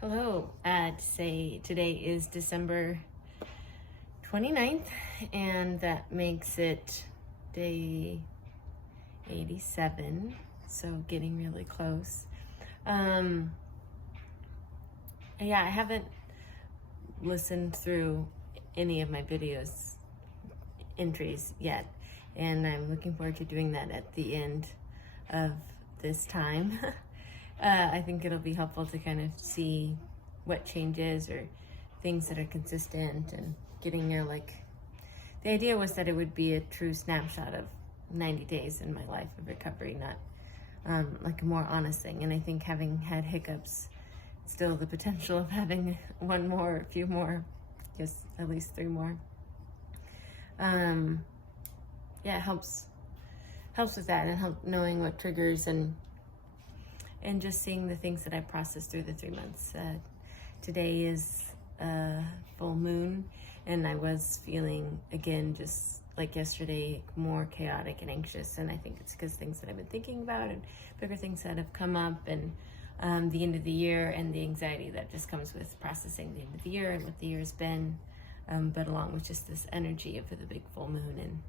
Hello. Today is December 29th, and that makes it day 87, so getting really close. Yeah, I haven't listened through any of my videos entries yet, and I'm looking forward to doing that at the end of this time. I think it'll be helpful to kind of see what changes or things that are consistent and getting your the idea was that it would be a true snapshot of 90 days in my life of recovery, not like a more honest thing. And I think having had hiccups, still the potential of having one more, a few more, just at least 3 more. Yeah, it helps with that, and knowing what triggers and just seeing the things that I processed through the 3 months. Today is full moon, and I was feeling, again, just like yesterday, more chaotic and anxious. And I think it's because things that I've been thinking about and bigger things that have come up, and the end of the year and the anxiety that just comes with processing the end of the year and what the year has been, but along with just this energy of the big full moon. And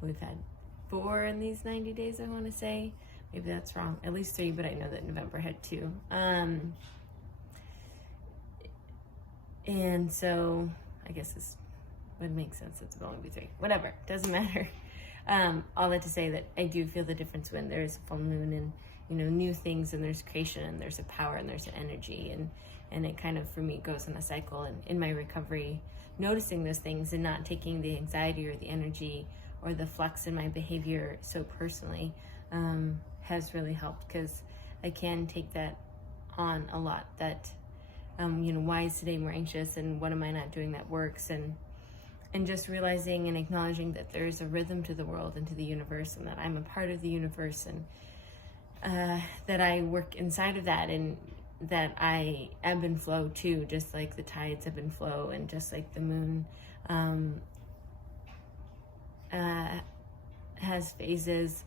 we've had 4 in these 90 days, I want to say. Maybe that's wrong. At least 3, but I know that November had 2. And so I guess this would make sense. It's only be 3. Whatever. Doesn't matter. All that to say that I do feel the difference when there's a full moon and, new things, and there's creation, and there's a power, and there's an energy. And it kind of, for me, goes in a cycle. And in my recovery, noticing those things and not taking the anxiety or the energy or the flux in my behavior so personally, has really helped, because I can take that on a lot. That, why is today more anxious, and what am I not doing that works? And just realizing and acknowledging that there's a rhythm to the world and to the universe, and that I'm a part of the universe, and that I work inside of that, and that I ebb and flow too, just like the tides ebb and flow, and just like the moon has phases.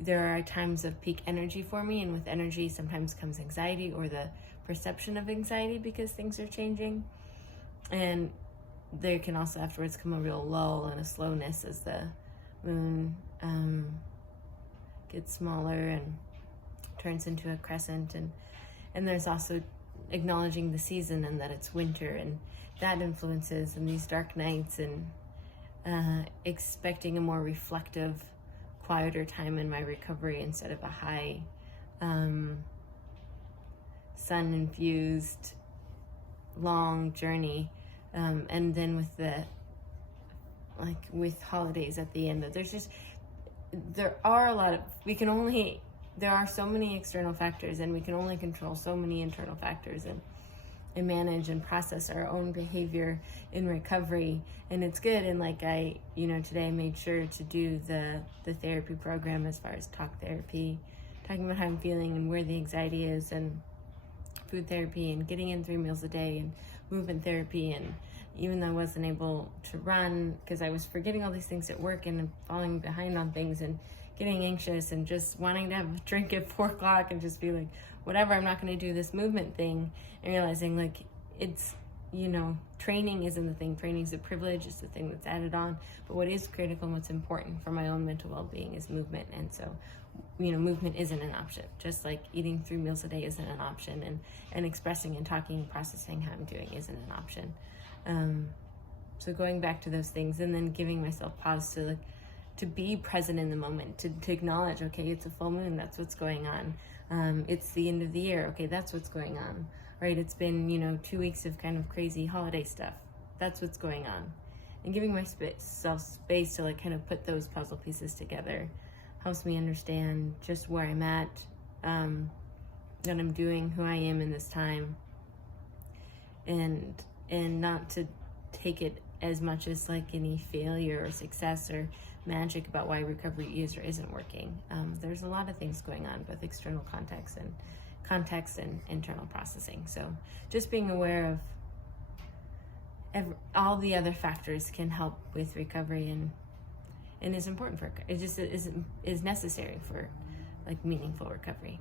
There are times of peak energy for me, and with energy sometimes comes anxiety, or the perception of anxiety, because things are changing. And there can also afterwards come a real lull and a slowness as the moon gets smaller and turns into a crescent. And there's also acknowledging the season, and that it's winter, and that influences, and these dark nights, and expecting a more reflective, quieter time in my recovery instead of a high sun-infused long journey. And then with holidays at the end, there are so many external factors, and we can only control so many internal factors, and manage and process our own behavior in recovery. And it's good. And today I made sure to do the therapy program, as far as talk therapy, talking about how I'm feeling and where the anxiety is, and food therapy, and getting in 3 meals a day, and movement therapy. And even though I wasn't able to run because I was forgetting all these things at work and falling behind on things and getting anxious and just wanting to have a drink at 4 o'clock and just be like, whatever, I'm not going to do this movement thing, and realizing it's, training isn't the thing. Training is a privilege. It's the thing that's added on. But what is critical and what's important for my own mental well-being is movement. And so, movement isn't an option. Just like eating 3 meals a day isn't an option, and expressing and talking and processing how I'm doing isn't an option. So going back to those things, and then giving myself pause to be present in the moment, to acknowledge, okay, it's a full moon, that's what's going on. It's the end of the year, okay, that's what's going on, right? It's been, 2 weeks of kind of crazy holiday stuff, that's what's going on. And giving myself space to kind of put those puzzle pieces together helps me understand just where I'm at, what I'm doing, who I am in this time, and not to take it as much as any failure or success or magic about why recovery is or isn't working. There's a lot of things going on, both external context and internal processing. So just being aware of all the other factors can help with recovery, and is important for it. Just is necessary for meaningful recovery.